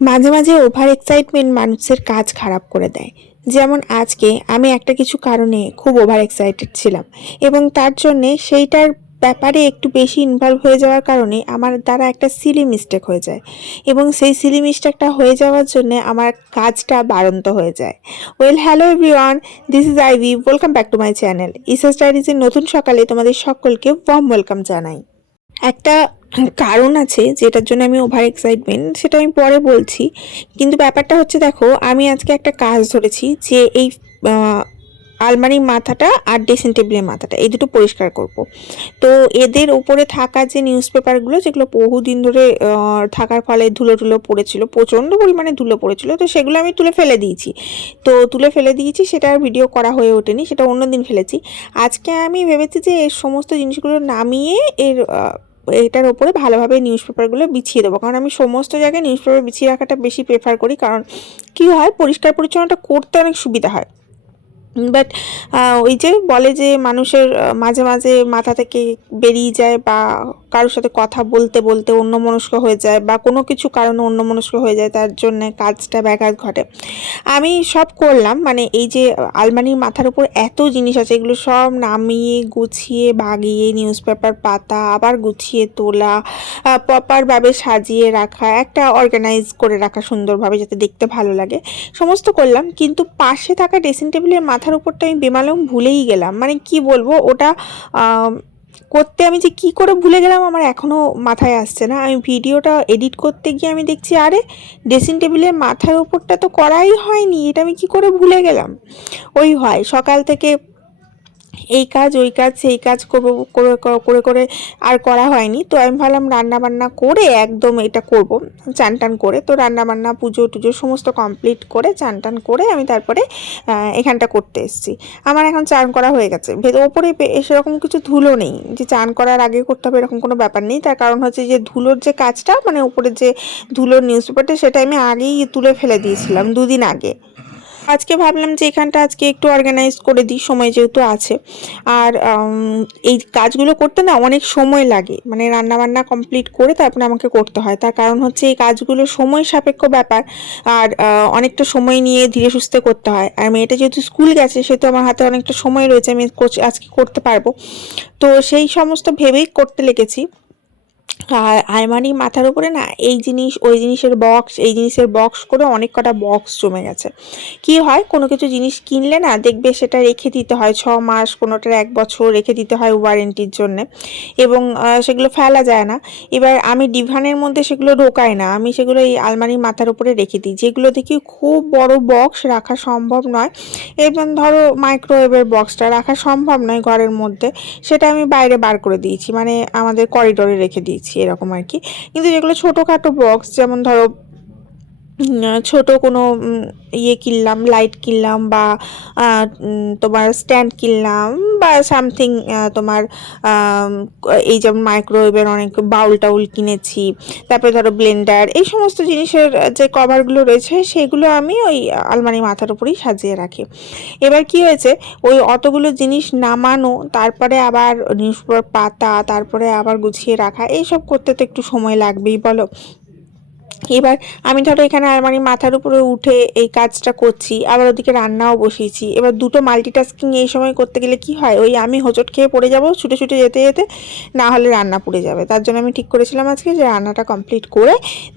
মাঝে মাঝে over excitement মানুষের কাজ খারাপ করে দেয়। যেমন আজকে আমি একটা কিছু কারণে খুব ওভার এক্সাইটেড ছিলাম এবং তার জন্যে সেইটার ব্যাপারে একটু বেশি ইনভলভ হয়ে যাওয়ার কারণে আমার দ্বারা একটা সিলি মিস্টেক হয়ে যায় এবং সেই সিলি মিস্টেকটা হয়ে যাওয়ার জন্য আমার কাজটা বাড়ন্ত হয়ে যায়। Hello everyone, this is Ivy. Welcome back to my channel ইসা স্টাডিজের নতুন সকালে তোমাদের সকলকে ওয়ার্ম ওয়েলকাম জানাই। একটা কারণ আছে যেটার জন্য আমি ওভার এক্সাইটমেন্ট, সেটা আমি পরে বলছি। কিন্তু ব্যাপারটা হচ্ছে, দেখো, আমি আজকে একটা কাজ ধরেছি যে এই আলমারির মাথাটা আর ড্রেসিং টেবিলের মাথাটা এই দুটো পরিষ্কার করব। তো এদের উপরে থাকা যে নিউজ পেপারগুলো, যেগুলো বহুদিন ধরে থাকার ফলে ধুলো টুলো পড়েছিল, প্রচণ্ড পরিমাণে ধুলো পড়েছিল, তো সেগুলো আমি তুলে ফেলে দিয়েছি। সেটা আর ভিডিও করা হয়ে ওঠেনি, সেটা অন্য দিন ফেলেছি। আজকে আমি ভেবেছি যে এর সমস্ত জিনিসগুলো নামিয়ে এটার ওপরে ভালোভাবে নিউজ পেপারগুলো বিছিয়ে দেবো, কারণ আমি সমস্ত জায়গায় নিউজ পেপার বিছিয়ে রাখাটা বেশি প্রেফার করি। কারণ কী হয়, পরিষ্কার পরিচ্ছন্নতা করতে অনেক সুবিধা হয়। বাট ওই যে বলে যে মানুষের মাঝে মাঝে মাথা থেকে বেরিয়ে যায়, বা কারোর সাথে কথা বলতে বলতে অন্যমনস্ক হয়ে যায়, বা কোনো কিছু কারণে অন্যমনস্ক হয়ে যায়, তার জন্য কাজটা ব্যাঘাত ঘটে। আমি সব করলাম, মানে এই যে আলমারির মাথার উপর এত জিনিস আছে, এগুলো সব নামিয়ে গুছিয়ে বাগিয়ে নিউজ পেপার পাতা আবার গুছিয়ে তোলা, প্রপারভাবে সাজিয়ে রাখা, একটা অর্গানাইজ করে রাখা সুন্দরভাবে, যাতে দেখতে ভালো লাগে, সমস্ত করলাম। কিন্তু পাশে থাকা ড্রেসিং টেবিলের মাথার উপরটা আমি বেমালুম ভুলেই গেলাম। মানে কি বলবো, ওটা করতে আমি যে কি করে ভুলে গেলাম আমার এখনও মাথায় আসছে না। আমি ভিডিওটা এডিট করতে গিয়ে আমি দেখছি, আরে ড্রেসিং টেবিলের মাথার উপরটা তো করাই হয়নি, এটা আমি কি করে ভুলে গেলাম। ওই হয় সকাল থেকে এই কাজ ওই কাজ সেই কাজ করবো করে করে করে আর করা হয়নি। তো আমি ভাবলাম রান্না বান্না করে একদম এটা করব, চান টান করে। তো রান্না বান্না পুজো টুজো সমস্ত কমপ্লিট করে চান টান করে আমি তারপরে এখানটা করতে এসেছি। আমার এখন চান করা হয়ে গেছে। ওপরে সেরকম কিছু ধুলো নেই যে চান করার আগে করতে হবে, এরকম কোনো ব্যাপার নেই। তার কারণ হচ্ছে যে ধুলোর যে কাজটা, মানে উপরে যে ধুলোর নিউজ পেপারটা, সেটা আমি আগেই তুলে ফেলে দিয়েছিলাম 2 দিন আগে। আজকে ভাবলাম যে এখানটা আজকে একটু অর্গানাইজ করে দিই, সময় যেহেতু আছে। আর এই কাজগুলো করতে না অনেক সময় লাগে, মানে রান্নাবান্না কমপ্লিট করে তারপরে আমাকে করতে হয়। তার কারণ হচ্ছে এই কাজগুলো সময় সাপেক্ষ ব্যাপার, আর অনেকটা সময় নিয়ে ধীরে সুস্থে করতে হয়। আর মেয়েটা যেহেতু স্কুল গেছে, সেহেতু আমার হাতে অনেকটা সময় রয়েছে, আমি আজকে করতে পারবো। তো সেই সমস্ত ভেবেই করতে লেগেছি। আর আলমারির মাথার উপরে না এই জিনিস ওই জিনিসের বক্স, এই জিনিসের বক্স করে অনেক কটা বক্স জমে গেছে। কি হয়, কোনো কিছু জিনিস কিনলে না দেখবে সেটা রেখে দিতে হয় 6 মাস, কোনোটার 1 বছর রেখে দিতে হয় ওয়ারেন্টির জন্যে, এবং সেগুলো ফেলা যায় না। এবার আমি ডিভানের মধ্যে সেগুলো ঢোকাই না, আমি সেগুলো এই আলমারির মাথার উপরে রেখে দিই। যেগুলো দেখি খুব বড় বক্স রাখা সম্ভব নয়, এবং ধরো মাইক্রোওয়েভের বক্সটা রাখা সম্ভব নয় ঘরের মধ্যে, সেটা আমি বাইরে বার করে দিয়েছি, মানে আমাদের করিডোরে রেখে দিয়েছি, এরকম আর কি। কিন্তু যেগুলো ছোটোখাটো বক্স, যেমন ধরো ছোট কোনো ইয়ে কিনলাম, লাইট কিনলাম, বা তোমার স্ট্যান্ড কিনলাম, বা সামথিং, তোমার এই যেমন মাইক্রোওয়েভের অনেক বাউল টাউল কিনেছি, তারপরে ধরো ব্লেন্ডার, এই সমস্ত জিনিসের যে কভারগুলো রয়েছে সেগুলো আমি ওই আলমারি মাথার উপরেই সাজিয়ে রাখি। এবার কি হয়েছে, ওই অতগুলো জিনিস নামানো, তারপরে আবার নিউজপেপার পাতা, তারপরে আবার গুছিয়ে রাখা, এইসব করতে তো একটু সময় লাগবেই, বলো। এবার আমি ধরো এখানে আলমারির মাথার উপরে উঠে এই কাজটা করছি, আবার ওদিকে রান্নাও বসিয়েছি। এবার দুটো মাল্টিটাস্কিং এই সময় করতে গেলে কি হয়, ওই আমি হোঁচট খেয়ে পড়ে যাব ছুটে ছুটে যেতে যেতে, না হলে রান্না পুড়ে যাবে। তার জন্য আমি ঠিক করেছিলাম আজকে যে রান্নাটা কমপ্লিট করে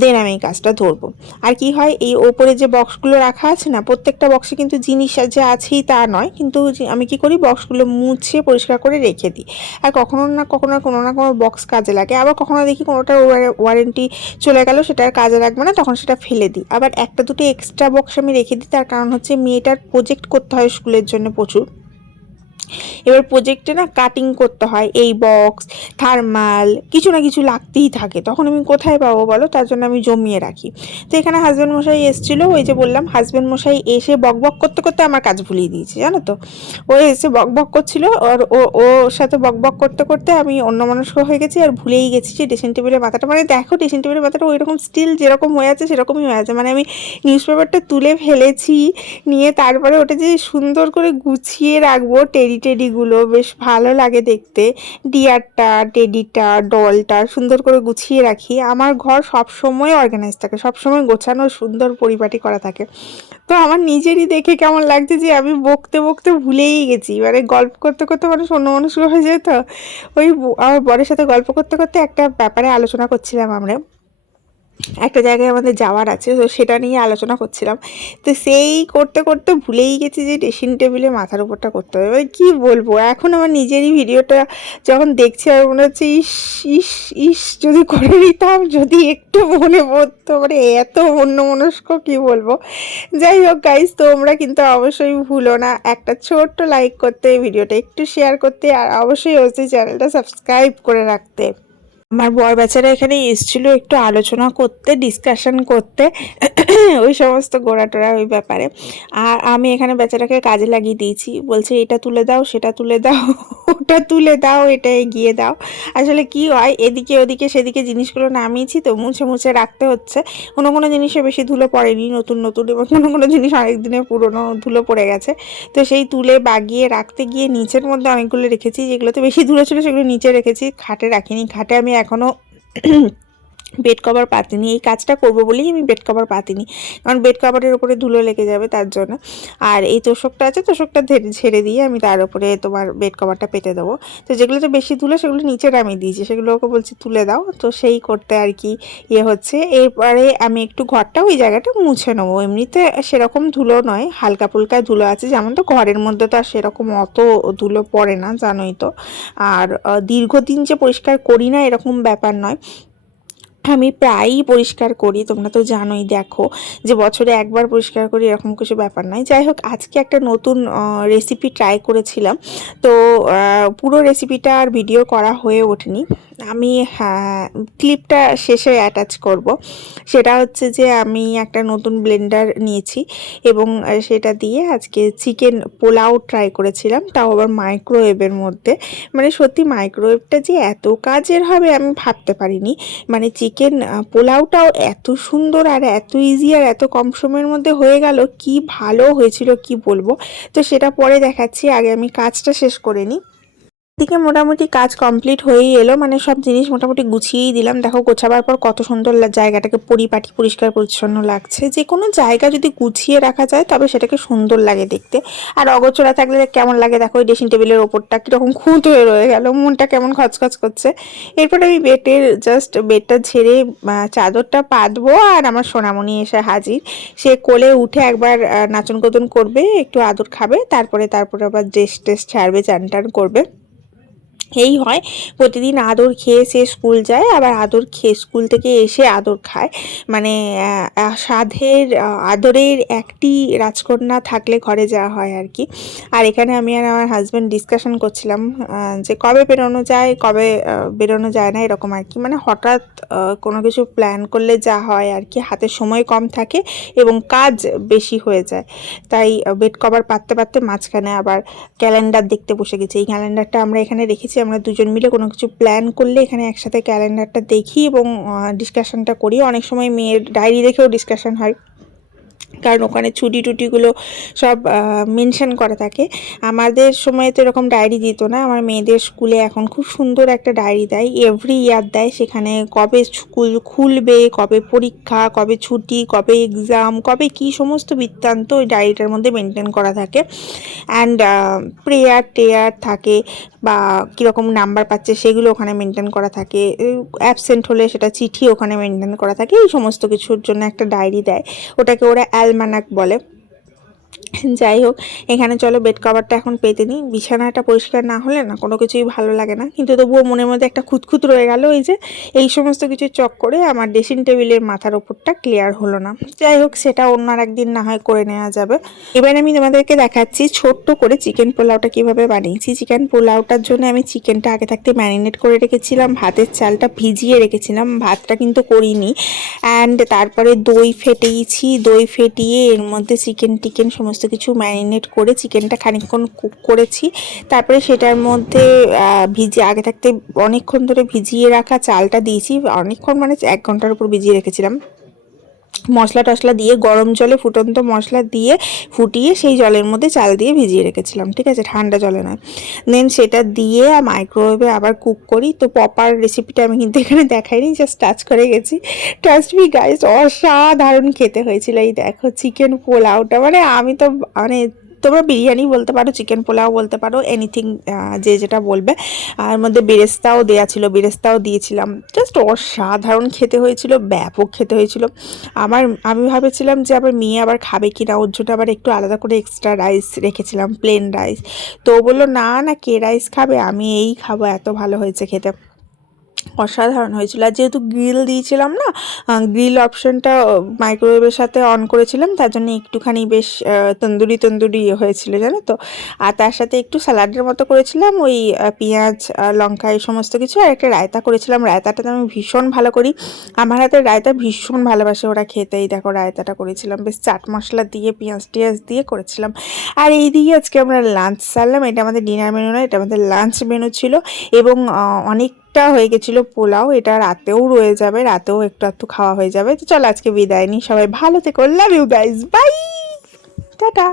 দেন আমি এই কাজটা ধরবো। আর কি হয়, এই ওপরে যে বক্সগুলো রাখা আছে না, প্রত্যেকটা বক্সে কিন্তু জিনিস যে আছেই তা নয়, কিন্তু আমি কি করি, বক্সগুলো মুছে পরিষ্কার করে রেখে দিই। আর কখনো না কখনো কোনো না কোনো বক্স কাজে লাগে, আবার কখনো দেখি কোনোটার ওয়ারেন্টি চলে গেল, সেটা আর কাজে লাগবে না, তখন সেটা ফেলে দিই। আবার একটা দুটো এক্সট্রা বক্স আমি রেখে দিই, তার কারণ হচ্ছে মেয়েটার প্রজেক্ট করতে হয় স্কুলের জন্য প্রচুর। এবার প্রজেক্টে না কাটিং করতে হয়, এই বক্স, থার্মাল, কিছু না কিছু লাগতেই থাকে, তখন আমি কোথায় পাবো বলো, তার জন্য আমি জমিয়ে রাখি। তো এখানে হাজব্যান্ড মশাই এসেছিলো, ওই যে বললাম হাজব্যান্ড মশাই এসে বক বক করতে করতে আমার কাজ ভুলিয়ে দিয়েছে, জানো তো। ও এসে বক বক করছিল, আর ওর সাথে বক বক করতে করতে আমি অন্যমনস্ক হয়ে গেছি, আর ভুলেই গেছি যে ড্রেসিং টেবিলের মাথাটা, মানে দেখো ড্রেসিং টেবিলের মাথাটা ওই রকম স্টিল যেরকম হয়ে আছে সেরকমই হয়ে আছে, মানে আমি নিউজ পেপারটা তুলে ফেলেছি, নিয়ে তারপরে ওটা যে সুন্দর করে গুছিয়ে রাখবো টেডিগুলো বেশ ভালো লাগে দেখতে। ডিয়ারটা, টেডিটা, ডলটা সুন্দর করে গুছিয়ে রাখি। আমার ঘর সবসময় অর্গানাইজ থাকে, সবসময় গোছানো সুন্দর পরিপাটি করা থাকে। তো আমার নিজেরই দেখে কেমন লাগছে যে আমি বকতে বকতে ভুলেই গেছি, মানে গল্প করতে করতে মানুষ অন্যমনস্ক হয়ে যায়। তো ওই আমার বরের সাথে গল্প করতে করতে একটা ব্যাপারে আলোচনা করছিলাম আমরা, একটা জায়গায় আমাদের যাওয়ার আছে, তো সেটা নিয়ে আলোচনা করছিলাম। তো সেই করতে করতে ভুলেই গেছি যে ড্রেসিং টেবিলে মাথার উপরটা করতে হবে। এবার কী বলবো, এখন আমার নিজেরই ভিডিওটা যখন দেখছি আর মনে হচ্ছে ইস ইস ইস যদি করে নিতাম, যদি একটু মনে পড়তো, মানে এত অন্যমনস্ক কী বলবো। যাই হোক গাইজ, তোমরা কিন্তু অবশ্যই ভুলো না একটা ছোট্ট লাইক করতে, ভিডিওটা একটু শেয়ার করতে, আর অবশ্যই ওই চ্যানেলটা সাবস্ক্রাইব করে রাখতে। আমার বর বেচারা এখানে এসেছিল একটু আলোচনা করতে, ডিসকাশন করতে ওই সমস্ত গোড়াটোড়া ওই ব্যাপারে। আর আমি এখানে বেচারাকে কাজে লাগিয়ে দিয়েছি, বলছে এটা তুলে দাও, সেটা তুলে দাও, ওটা তুলে দাও, এটা এগিয়ে দাও। আসলে কি হয়, এদিকে ওদিকে সেদিকে জিনিসগুলো নামিয়েছি তো মুছে মুছে রাখতে হচ্ছে। কোনো কোনো জিনিসে বেশি ধুলো পড়েনি, নতুন নতুন, এবং কোনো কোনো জিনিস অনেক দিনের পুরনো, ধুলো পড়ে গেছে। তো সেই তুলে বাগিয়ে রাখতে গিয়ে নিচের মধ্যে অনেকগুলো রেখেছি, যেগুলোতে বেশি ধুলো ছিল সেগুলো নিচে রেখেছি, খাটে রাখিনি। খাটে আমি এখনও বেড কভার পাতিনি, এই কাজটা করবো বলেই আমি বেড কভার পাতিনি, কারণ বেড কভারের উপরে ধুলো লেগে যাবে তার জন্য। আর এই তোষকটা আছে, তোষকটা ঝেড়ে দিয়ে আমি তার উপরে তোমার বেড কভারটা পেতে দেবো। তো যেগুলোতে বেশি ধুলো সেগুলো নিচে নামিয়ে দিয়েছি, সেগুলোকে বলছি তুলে দাও। তো সেই করতে আর কি হচ্ছে। এরপরে আমি একটু ঘরটা ওই জায়গাটা মুছে নেবো। এমনিতে সেরকম ধুলো নয়, হালকা ফুলকা ধুলো আছে, যেমন তো ঘরের মধ্যে তো আর সেরকম অত ধুলো পড়ে না, জানোই তো। আর দীর্ঘদিন যে পরিষ্কার করি না এরকম ব্যাপার নয়, আমি প্রায়ই পরিষ্কার করি, তোমরা তো জানোই। দেখো যে বছরে একবার পরিষ্কার করি এরকম কিছু ব্যাপার নয়। যাই হোক, আজকে একটা নতুন রেসিপি ট্রাই করেছিলাম। তো পুরো রেসিপিটা আর ভিডিও করা হয়ে ওঠেনি, আমি ক্লিপটা শেষে অ্যাটাচ করব। সেটা হচ্ছে যে আমি একটা নতুন ব্লেন্ডার নিয়েছি এবং সেটা দিয়ে আজকে চিকেন পোলাও ট্রাই করেছিলাম, তাও আবার মাইক্রোওয়েভের মধ্যে। মানে সত্যি মাইক্রোওয়েভটা যে এত কাজের হবে আমি ভাবতে পারিনি। মানে চিকেন পোলাওটাও এত সুন্দর আর এত ইজি আর এত কম সময়ের মধ্যে হয়ে গেল, কি ভালো হয়েছিল কি বলবো। তো সেটা পরে দেখাচ্ছি, আগে আমি কাজটা শেষ করে নিই। এদিকে মোটামুটি কাজ কমপ্লিট হয়েই এলো, মানে সব জিনিস মোটামুটি গুছিয়েই দিলাম। দেখো গোছাবার পর কত সুন্দর জায়গাটাকে পরিপাটি পরিষ্কার পরিচ্ছন্ন লাগছে। যে কোনো জায়গা যদি গুছিয়ে রাখা যায় তবে সেটাকে সুন্দর লাগে দেখতে। আর অগোছলা থাকলে কেমন লাগে দেখো, ওই ড্রেসিং টেবিলের ওপরটা কীরকম খুঁত হয়ে রয়ে গেল, মনটা কেমন খচখচ করছে। এরপরে আমি বেডটা ঝেড়ে চাদরটা পাতবো, আর আমার সোনামণি এসে হাজির। সে কোলে উঠে একবার নাচন কোদন করবে, একটু আদর খাবে, তারপরে আবার ড্রেস টেস ছাড়বে, চান টান করবে। এই হয় প্রতিদিন। আদর খেয়ে সে স্কুল যায়, আবার আদর খেয়ে স্কুল থেকে এসে আদর খায়। মানে আদরের একটি রাজকন্যা থাকলে ঘরে যাওয়া হয় আর কি। আর এখানে আমি আর আমার হাজব্যান্ড ডিসকাশন করছিলাম যে কবে বেরোনো যায়, কবে বেরোনো যায় না, এরকম আর কি। মানে হঠাৎ কোনো কিছু প্ল্যান করলে যা হয় আর কি, হাতে সময় কম থাকে এবং কাজ বেশি হয়ে যায়। তাই বেড কভার পাততে পাততে মাঝখানে আবার ক্যালেন্ডার দেখতে বসে গেছি। এই ক্যালেন্ডারটা আমরা এখানে রেখেছি, আমরা দুজন মিলে কোনো কিছু প্ল্যান করলে এখানে একসাথে ক্যালেন্ডারটা দেখি এবং ডিসকাশনটা করি। অনেক সময় মেয়ের ডায়েরি দেখেও ডিসকাশন হয়, কারণ ওখানে ছুটি টুটিগুলো সব মেনশন করা থাকে। আমাদের সময় তো এরকম ডায়েরি দিত না, আমার মেয়েদের স্কুলে এখন খুব সুন্দর একটা ডায়েরি দেয়, এভরি ইয়ার দেয়। সেখানে কবে স্কুল খুলবে, কবে পরীক্ষা, কবে ছুটি, কবে এক্সাম, কবে কি সমস্ত বৃত্তান্ত ওই ডায়েরিটার মধ্যে মেনটেন করা থাকে। অ্যান্ড প্রেয়ার টেয়ার থাকে, বা কীরকম নাম্বার পাচ্ছে সেগুলো ওখানে মেনটেন করা থাকে। অ্যাবসেন্ট হলে সেটা চিঠি ওখানে মেনটেন করা থাকে। এই সমস্ত কিছুর জন্য একটা ডায়েরি দেয়, ওটাকে ওরা অ্যালমানাক বলে। যাই হোক, এখানে চলো বেড কভারটা এখন পেতে নিই। বিছানাটা পরিষ্কার না হলে না কোনো কিছুই ভালো লাগে না, কিন্তু তবুও মনের মধ্যে একটা খুঁতখুত রয়ে গেল, এই যে এই সমস্ত কিছু চক্করে আমার ড্রেসিং টেবিলের মাথার ওপরটা ক্লিয়ার হলো না। যাই হোক, সেটা অন্য আর একদিন না হয় করে নেওয়া যাবে। এবার আমি তোমাদেরকে দেখাচ্ছি ছোট্ট করে চিকেন পোলাওটা কীভাবে বানিয়েছি। চিকেন পোলাওটার জন্য আমি চিকেনটা আগে থাকতে ম্যারিনেট করে রেখেছিলাম, ভাতের চালটা ভিজিয়ে রেখেছিলাম, ভাতটা কিন্তু করিনি। অ্যান্ড তারপরে দই ফেটিয়েছি, দই ফেটিয়ে এর মধ্যে চিকেন সমস্ত কিছু ম্যারিনেট করে চিকেনটা খানিকক্ষণ কুক করেছি। তারপরে সেটার মধ্যে আগে থাকতে অনেকক্ষণ ধরে ভিজিয়ে রাখা চালটা দিয়েছি, অনেকক্ষণ মানে 1 ঘন্টার উপর ভিজিয়ে রেখেছিলাম। মশলা টশলা দিয়ে গরম জলে ফুটন্ত মশলা দিয়ে ফুটিয়ে সেই জলের মধ্যে চাল দিয়ে ভিজিয়ে রেখেছিলাম, ঠিক আছে, ঠান্ডা জলে নয়। দেন সেটা দিয়ে মাইক্রোওয়েভে আবার কুক করি। তো প্রপার রেসিপিটা আমি কিন্তু এখানে দেখাইনি, জাস্ট টাচ করে গেছি। ট্রাস্ট মি গাইস, অসাধারণ খেতে হয়েছিল। এই দেখো চিকেন পোলাওটা, মানে আমি তো মানে তোমরা বিরিয়ানি বলতে পারো, চিকেন পোলাও বলতে পারো, এনিথিং যে যেটা বলবে। আর মধ্যে বেরেস্তাও দেওয়া ছিল, বেরেস্তাও দিয়েছিলাম। জাস্ট অসাধারণ খেতে হয়েছিল, ব্যাপক খেতে হয়েছিল। আমি ভাবেছিলাম যে আবার মেয়ে আবার খাবে কি না, ওর জন্য আবার একটু আলাদা করে এক্সট্রা রাইস রেখেছিলাম, প্লেন রাইস। তো ও বললো না না, কে রাইস খাবে, আমি এই খাবো, এত ভালো হয়েছে খেতে। অসাধারণ হয়েছিল। আর যেহেতু গ্রিল দিয়েছিলাম না, গ্রিল অপশনটা মাইক্রোওয়েভের সাথে অন করেছিলাম, তার জন্য একটুখানি বেশ তন্দুরি তন্দুরি হয়েছিল, জানো তো। আর তার সাথে একটু স্যালাডের মতো করেছিলাম, ওই পেঁয়াজ লঙ্কা এই সমস্ত কিছু, আর একটা রায়তা করেছিলাম। রায়তাটা তো আমি ভীষণ ভালো করি, আমার হাতের রায়তা ভীষণ ভালোবাসে ওরা খেতেই। দেখো রায়তাটা করেছিলাম বেশ চাট মশলা দিয়ে, পেঁয়াজ টিয়াজ দিয়ে করেছিলাম। আর এইদিকে আজকে আমরা লাঞ্চ সারলাম। এটা আমাদের ডিনার মেনু নয়, এটা আমাদের লাঞ্চ মেনু ছিল। এবং অনেকটা হয়ে গেছিলো পোলাও, এটা রাতেও রয়ে যাবে, রাতেও একটু একটু খাওয়া হয়ে যাবে। তো চলো আজকে বিদায় নিই, সবাই ভালো থেকো, love you guys, bye, tata.